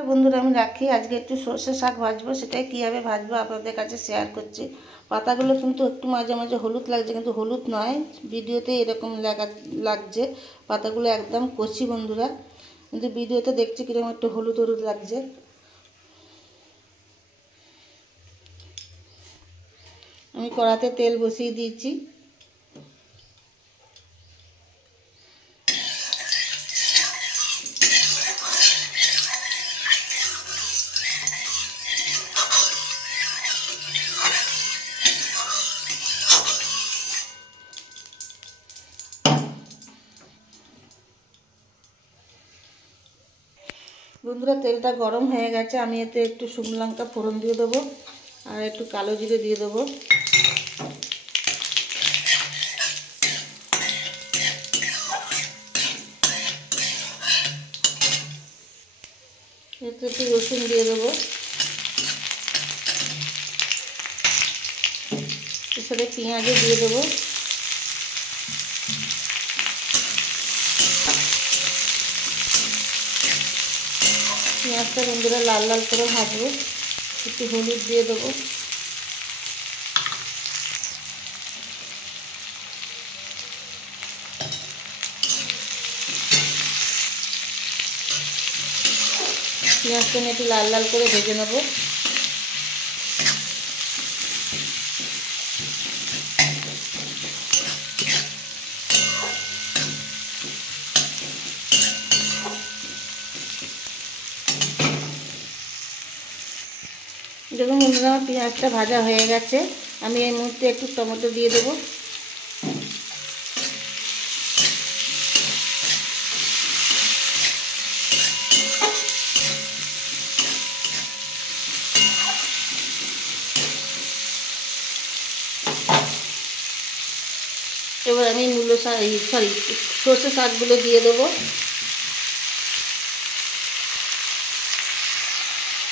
নমস্কার বন্ধুরা, আমি রাখি। আজকে একটু সর্ষে শাক ভাজবো, সেটাই কীভাবে ভাজবো আপনাদের কাছে শেয়ার করছি। পাতাগুলো কিন্তু একটু মাঝে মাঝে হলুদ লাগছে, কিন্তু হলুদ নয়, ভিডিওতে এরকম লাগছে। পাতাগুলো একদম কচি বন্ধুরা, কিন্তু ভিডিওতে দেখছি কিরকম একটু হলুদ হলুদ লাগছে। আমি কড়াতে তেল বসিয়ে দিয়েছি। বন্ধুরা, তেলটা গরম হয়ে গেছে, আমি এতে একটু শুকনো লঙ্কা ফোড়ন দিয়ে দেবো আর একটু কালো জিরে দিয়ে দেবো। এতে একটু রসুন দিয়ে দেবো, এর সাথে পেঁয়াজও দিয়ে দেবো। পেঁয়াজটা বন্ধুরা লাল লাল করে ভাজবো। একটু হলুদ দিয়ে দেবো। পেঁয়াজটা নিয়ে একটু লাল লাল করে ভেজে নেবো। দেখুন বন্ধুরা, আমার পেঁয়াজটা ভাজা হয়ে গেছে। আমি এই মুহূর্তে একটু টমেটো দিয়ে দেবো। এবার আমি সর্ষে শাকগুলো দিয়ে দেবো।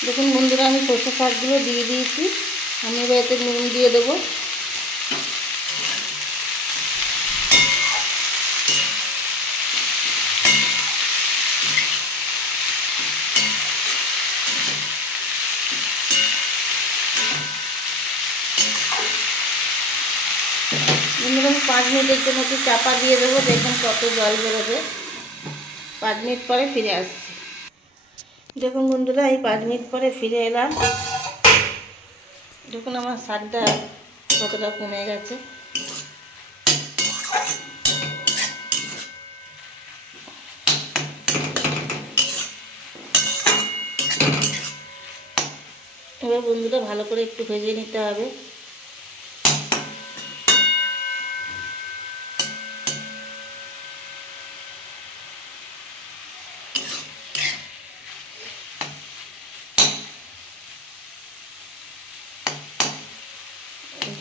দেখুন বন্ধুরা, আমি সর্ষে শাকগুলো দিয়ে দিয়েছি। আমি এবার এতে নুন দিয়ে দেবো। বন্ধুরা, আমি 5 মিনিটের জন্য একটু চাপা দিয়ে দেবো। দেখুন কত জল বেরোবে। 5 মিনিট পরে ফিরে আসছি। দেখুন বন্ধুরা, এই 5 মিনিট পরে ফিরে এলাম। দেখুন আমার শাকটা কতটা কমে গেছে। এবার বন্ধুরা ভালো করে একটু ভেজে নিতে হবে।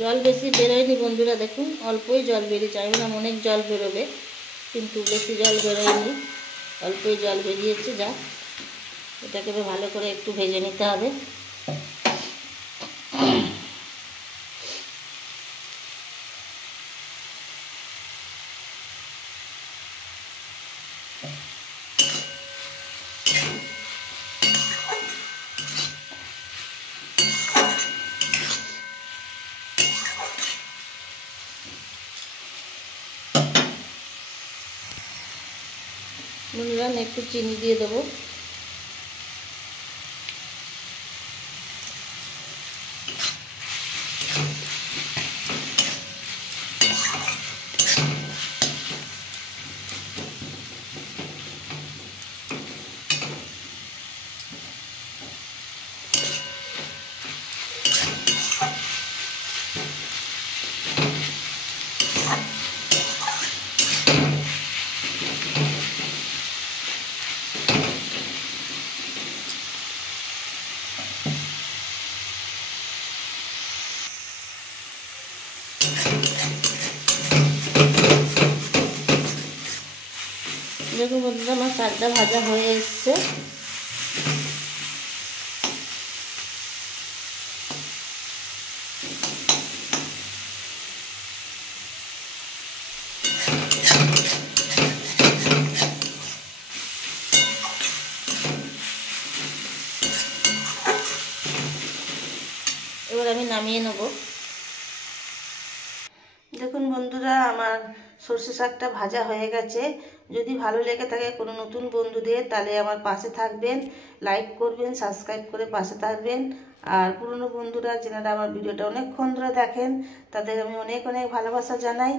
জল বেশি বেরোয়নি বন্ধুরা, দেখুন অল্পই জল বেরিয়েছে। আমি বললাম অনেক জল বেরোবে, কিন্তু বেশি জল বেরোয়নি, অল্পই জল বেরিয়েছে। যা, এটাকে ভালো করে একটু ভেজে নিতে হবে। বন্ধুরা, আমি একটু চিনি দিয়ে দেবো। দেখুন বন্ধুরা, আমার শাকটা ভাজা হয়ে এসছে। এবার আমি নামিয়ে নেব। দেখুন বন্ধুরা, আমার সর্ষে শাকটা ভাজা হয়ে গেছে। যদি ভালো লেগে থাকে কোনো নতুন বন্ধুদের, তাহলে আমার পাশে থাকবেন, লাইক করবেন, সাবস্ক্রাইব করে পাশে থাকবেন। আর পুরনো বন্ধুরা যেনারা আমার ভিডিওটা অনেকক্ষণ ধরে দেখেন, তাদের আমি অনেক অনেক ভালোবাসা জানাই।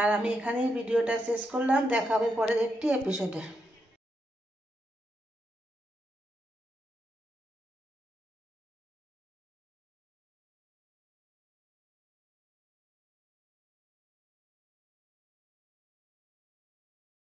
আর আমি এখানেই ভিডিওটা শেষ করলাম। দেখা হবে পরের একটি এপিসোডে।